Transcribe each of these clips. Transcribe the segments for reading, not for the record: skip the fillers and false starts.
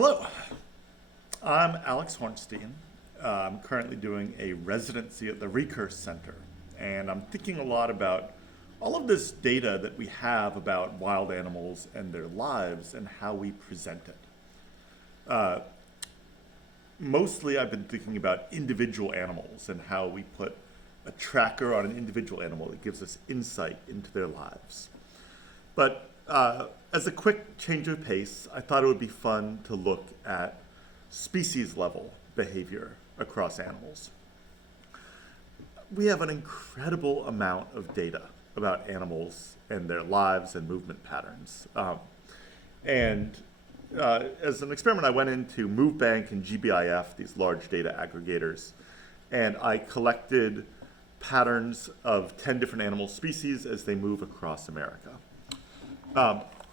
Hello, I'm Alex Hornstein. I'm currently doing a residency at the Recurse Center, and I'm thinking a lot about all of this data that we have about wild animals and their lives and how we present it. Mostly, I've been thinking about individual animals and how we put a tracker on an individual animal that gives us insight into their lives. But as a quick change of pace, I thought it would be fun to look at species level behavior across animals. We have an incredible amount of data about animals and their lives and movement patterns. And as an experiment, I went into MoveBank and GBIF, these large data aggregators, and I collected patterns of 10 different animal species as they move across America.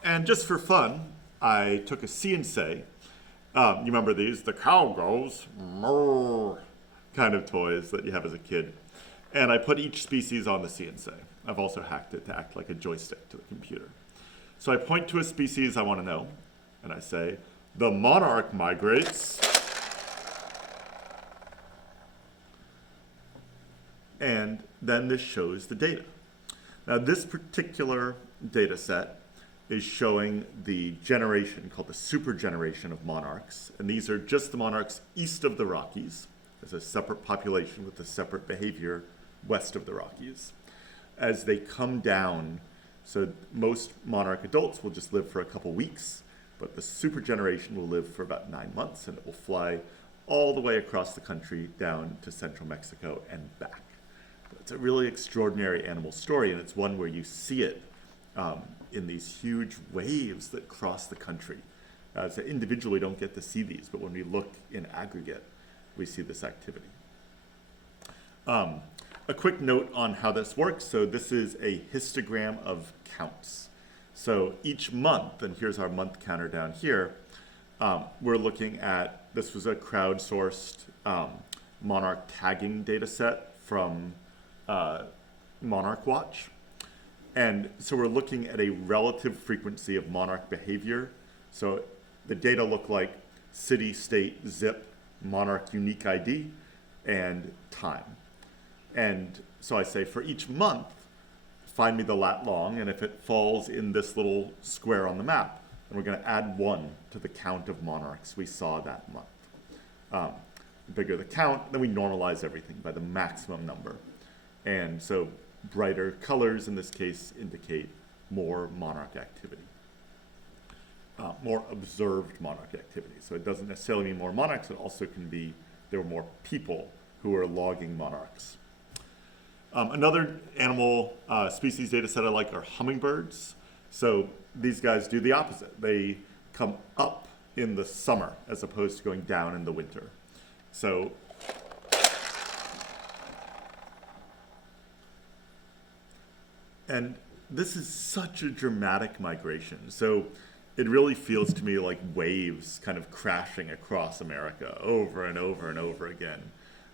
And just for fun, I took a See and Say. You remember these, the cow goes, moo, kind of toys that you have as a kid. And I put each species on the See and Say. I've also hacked it to act like a joystick to the computer. So I point to a species I want to know, and I say, the monarch migrates. And then this shows the data. Now this particular data set is showing the generation called the supergeneration of monarchs. And these are just the monarchs east of the Rockies. There's a separate population with a separate behavior west of the Rockies. As they come down, so most monarch adults will just live for a couple weeks, but the supergeneration will live for about 9 months, and it will fly all the way across the country down to central Mexico and back. It's a really extraordinary animal story, and it's one where you see it in these huge waves that cross the country. So individually don't get to see these, but when we look in aggregate, we see this activity. A quick note on how this works. So this is a histogram of counts. So each month, and here's our month counter down here, we're looking at, this was a crowdsourced monarch tagging data set from Monarch Watch. And so we're looking at a relative frequency of monarch behavior. So the data look like city, state, zip, monarch unique ID, and time. And so I say for each month, find me the lat long, and if it falls in this little square on the map, then we're going to add 1 to the count of monarchs we saw that month. The bigger the count, then we normalize everything by the maximum number. And so brighter colors in this case indicate more monarch activity, more observed monarch activity. So it doesn't necessarily mean more monarchs, it also can be there were more people who are logging monarchs. Another animal species data set I like are hummingbirds. So these guys do the opposite. They come up in the summer as opposed to going down in the winter. So and this is such a dramatic migration. So it really feels to me like waves kind of crashing across America over and over and over again.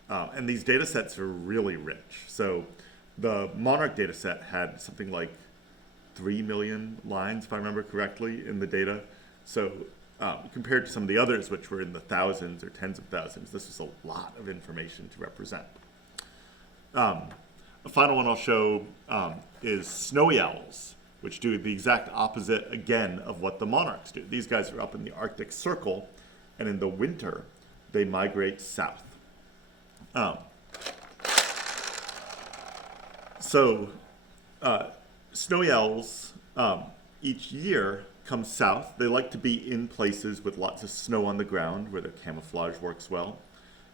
And these data sets are really rich. So the monarch data set had something like 3 million lines, if I remember correctly, in the data. So compared to some of the others, which were in the thousands or tens of thousands, this was a lot of information to represent. The final one I'll show is snowy owls, which do the exact opposite, again, of what the monarchs do. These guys are up in the Arctic Circle, and in the winter, they migrate south. Snowy owls each year come south. They like to be in places with lots of snow on the ground where their camouflage works well.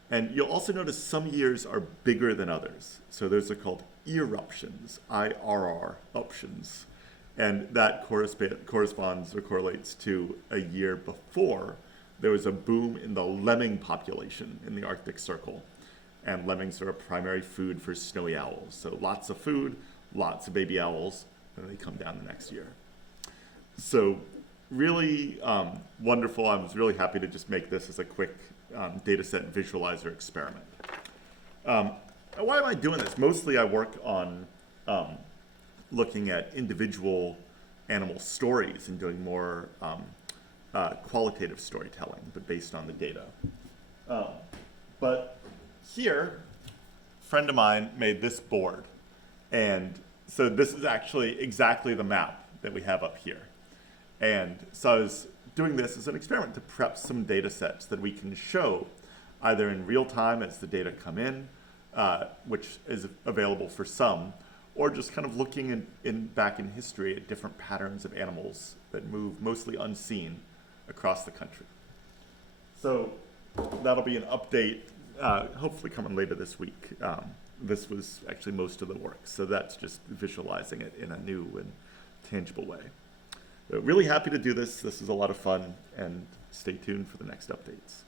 And you'll also notice some years are bigger than others. So those are called eruptions, IRR options. And that corresponds or correlates to a year before there was a boom in the lemming population in the Arctic Circle. And lemmings are a primary food for snowy owls. So lots of food, lots of baby owls, and they come down the next year. So really wonderful. I was really happy to just make this as a quick data set visualizer experiment. Why am I doing this? Mostly I work on looking at individual animal stories and doing more qualitative storytelling, but based on the data. But here, a friend of mine made this board. And so this is actually exactly the map that we have up here. And so I was doing this as an experiment to prep some data sets that we can show either in real time as the data come in, which is available for some, or just kind of looking back in history at different patterns of animals that move mostly unseen across the country. So that'll be an update, hopefully coming later this week. This was actually most of the work, so that's just visualizing it in a new and tangible way. But really happy to do this. This is a lot of fun, and stay tuned for the next updates.